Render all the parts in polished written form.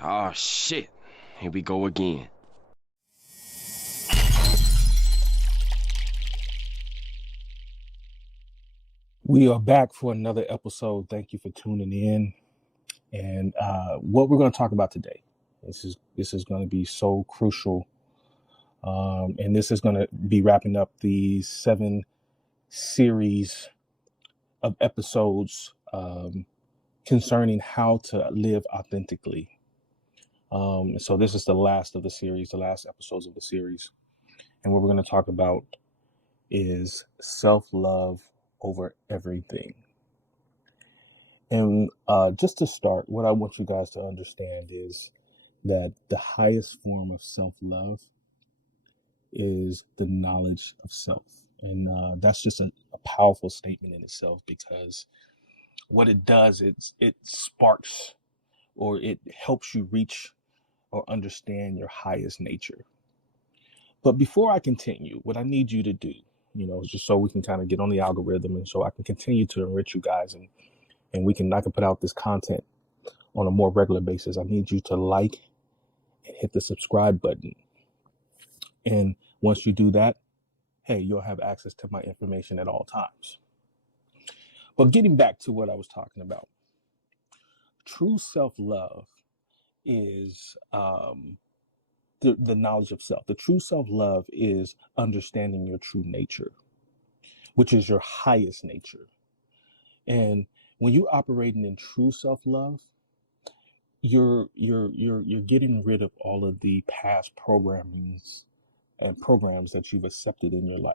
Oh shit. Here we go again. We are back for another episode. Thank you for tuning in. And what we're going to talk about today. This is going to be so crucial, and this is going to be wrapping up the 7 series of episodes concerning how to live authentically. So this is the last of the series, the last episodes of the series, and what we're going to talk about is self-love over everything. And just to start, what I want you guys to understand is that the highest form of self love is the knowledge of self. And that's just a powerful statement in itself, because what it does is it sparks, or it helps you reach or understand your highest nature. But before I continue, what I need you to do, just so we can kind of get on the algorithm and so I can continue to enrich you guys, and I can put out this content on a more regular basis. I need you to like and hit the subscribe button. And once you do that, hey, you'll have access to my information at all times. But getting back to what I was talking about, true self love is the knowledge of self. The true self love is understanding your true nature, which is your highest nature. And when you're operating in true self love, you're getting rid of all of the past programmings and programs that you've accepted in your life.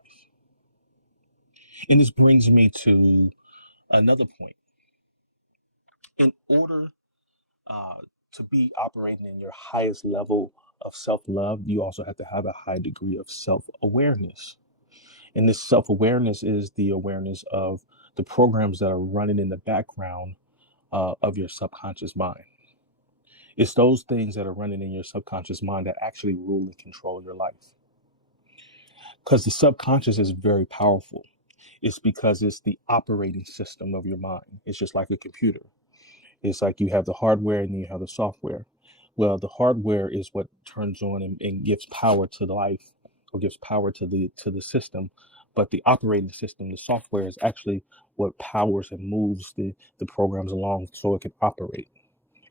And this brings me to another point. In order uh, to be operating in your highest level of self love, you also have to have a high degree of self awareness. And this self awareness is the awareness of the programs that are running in the background of your subconscious mind. It's those things that are running in your subconscious mind that actually rule and control your life. Because the subconscious is very powerful. It's because it's the operating system of your mind. It's just like a computer. It's like you have the hardware and you have the software. Well, the hardware is what turns on and gives power to the life, or gives power to the system. But the operating system, the software, is actually what powers and moves the programs along so it can operate.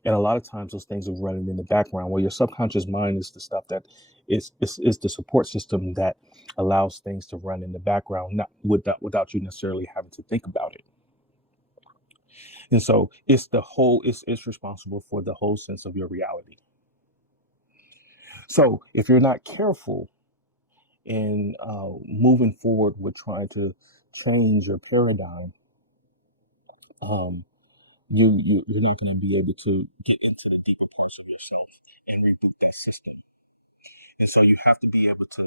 And a lot of times those things are running in the background, where your subconscious mind is the stuff that is the support system that allows things to run in the background, not without you necessarily having to think about it. And so it's responsible for the whole sense of your reality. So if you're not careful in moving forward with trying to change your paradigm, um, you're not going to be able to get into the deeper parts of yourself and reboot that system. And so you have to be able to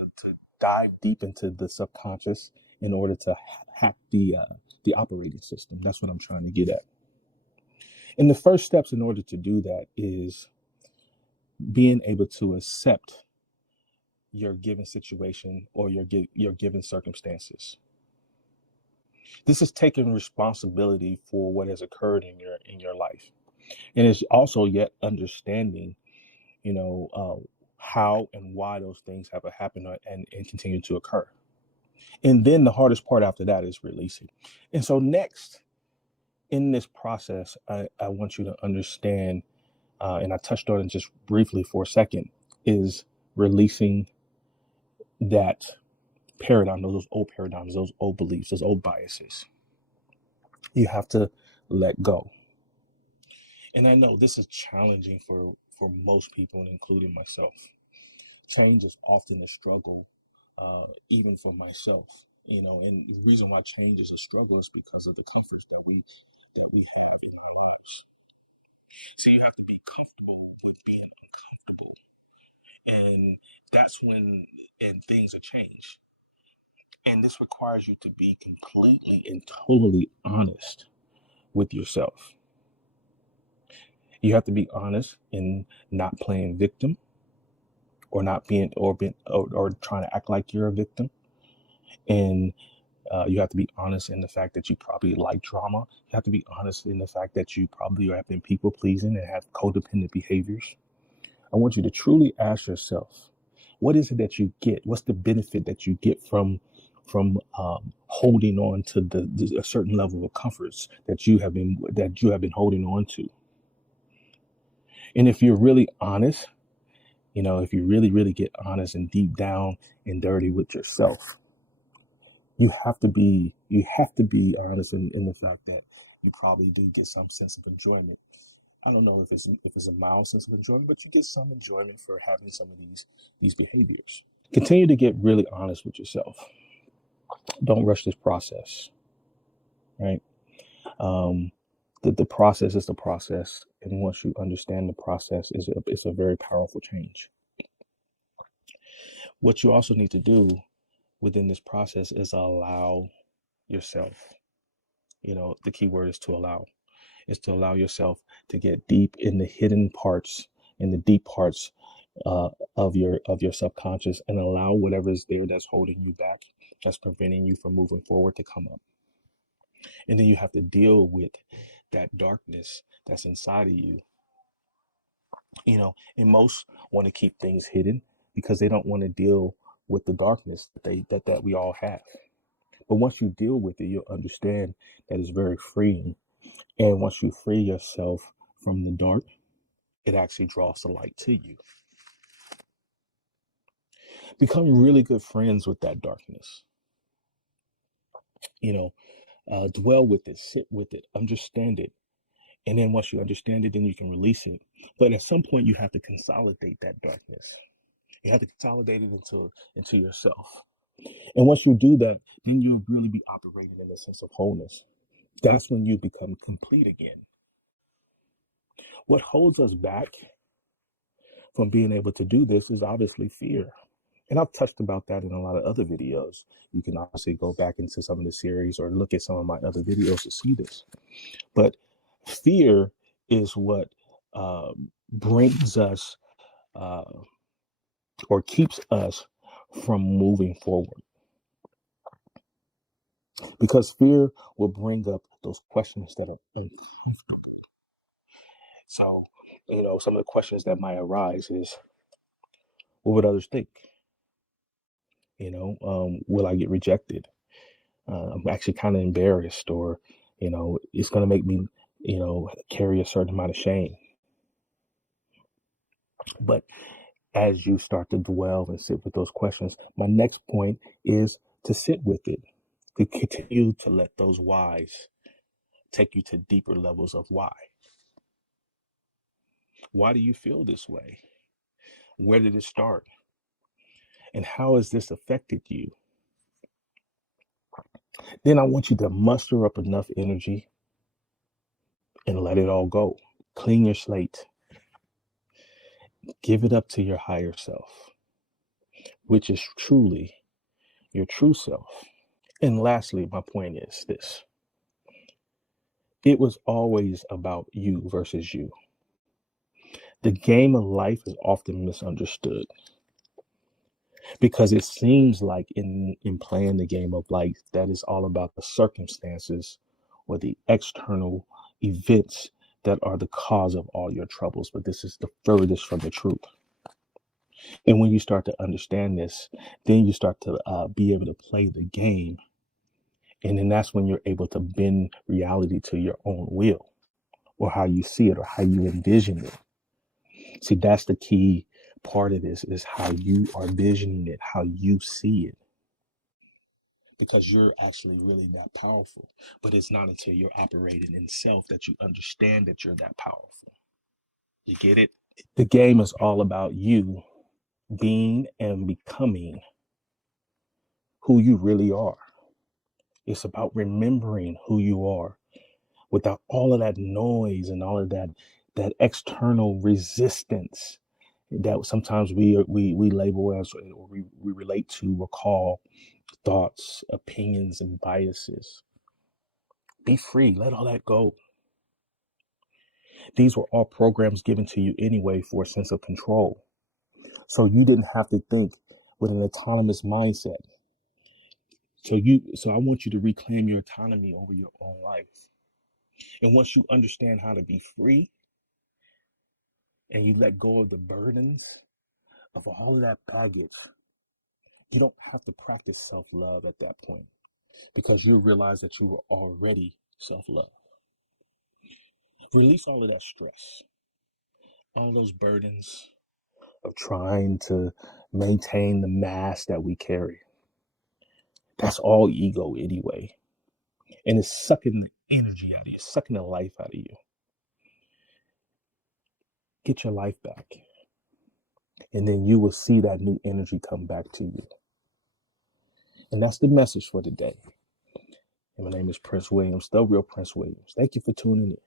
dive deep into the subconscious in order to hack the operating system. That's what I'm trying to get at. And the first steps in order to do that is being able to accept your given situation or your given circumstances. This is taking responsibility for what has occurred in your life, and it's also yet understanding, how and why those things have happened and continue to occur. And then the hardest part after that is releasing. And so next in this process, I want you to understand, and I touched on it just briefly for a second, is releasing that paradigm, those old paradigms, those old beliefs, those old biases. You have to let go. And I know this is challenging for most people, including myself. Change is often a struggle, even for myself. And the reason why change is a struggle is because of the comforts that we have in our lives. So you have to be comfortable with being uncomfortable, and that's when and things are changed. And this requires you to be completely and totally honest with yourself. You have to be honest in not playing victim, or not being or trying to act like you're a victim. And you have to be honest in the fact that you probably like drama. You have to be honest in the fact that you probably have been people pleasing and have codependent behaviors. I want you to truly ask yourself, what is it that you get? What's the benefit that you get from holding on to a certain level of comforts that you have been holding on to? And if you're really honest, if you really, really get honest and deep down and dirty with yourself, you have to be honest in the fact that you probably do get some sense of enjoyment. I don't know if it's a mild sense of enjoyment, but you get some enjoyment for having some of these behaviors. Continue to get really honest with yourself. Don't rush this process, right? Um, the process is the process, and once you understand the process, it's a very powerful change. What you also need to do within this process is allow yourself. The key word is to allow. Is to allow yourself to get deep in the hidden parts, in the deep parts of your subconscious, and allow whatever is there that's holding you back, that's preventing you from moving forward, to come up. And then you have to deal with that darkness that's inside of you. And most want to keep things hidden because they don't want to deal with the darkness that we all have. But once you deal with it, you'll understand that it's very freeing. And once you free yourself from the dark, it actually draws the light to you. Become really good friends with that darkness. You know, dwell with it, sit with it, understand it. And then once you understand it, then you can release it. But at some point, you have to consolidate that darkness. You have to consolidate it into yourself. And once you do that, then you'll really be operating in a sense of wholeness. That's when you become complete again. What holds us back from being able to do this is obviously fear. And I've touched about that in a lot of other videos. You can obviously go back into some of the series or look at some of my other videos to see this. But fear is what brings us uh, or keeps us from moving forward. Because fear will bring up those questions that are so, some of the questions that might arise is, what would others think? Will I get rejected? I'm actually kind of embarrassed, or, it's going to make me, carry a certain amount of shame. But as you start to dwell and sit with those questions, my next point is to sit with it, to continue to let those whys take you to deeper levels of why. Why do you feel this way? Where did it start? And how has this affected you? Then I want you to muster up enough energy and let it all go. Clean your slate. Give it up to your higher self, which is truly your true self. And lastly, my point is this: it was always about you versus you. The game of life is often misunderstood because it seems like in playing the game of life, that is all about the circumstances or the external events that are the cause of all your troubles. But this is the furthest from the truth. And when you start to understand this, then you start to be able to play the game. And then that's when you're able to bend reality to your own will, or how you see it, or how you envision it. See, that's the key part of this, is how you are visioning it, how you see it. Because you're actually really that powerful. But it's not until you're operating in self that you understand that you're that powerful. You get it? The game is all about you being and becoming who you really are. It's about remembering who you are without all of that noise and all of that external resistance that sometimes we label as, or we relate to or call thoughts, opinions, and biases. Be free. Let all that go. These were all programs given to you anyway for a sense of control. So you didn't have to think with an autonomous mindset. So I want you to reclaim your autonomy over your own life. And once you understand how to be free, and you let go of the burdens of all of that baggage, you don't have to practice self-love at that point because you realize that you are already self-love. Release all of that stress, all those burdens of trying to maintain the mass that we carry. That's all ego anyway. And it's sucking the energy out of you, sucking the life out of you. Get your life back. And then you will see that new energy come back to you. And that's the message for today. And my name is Prince Williams, the real Prince Williams. Thank you for tuning in.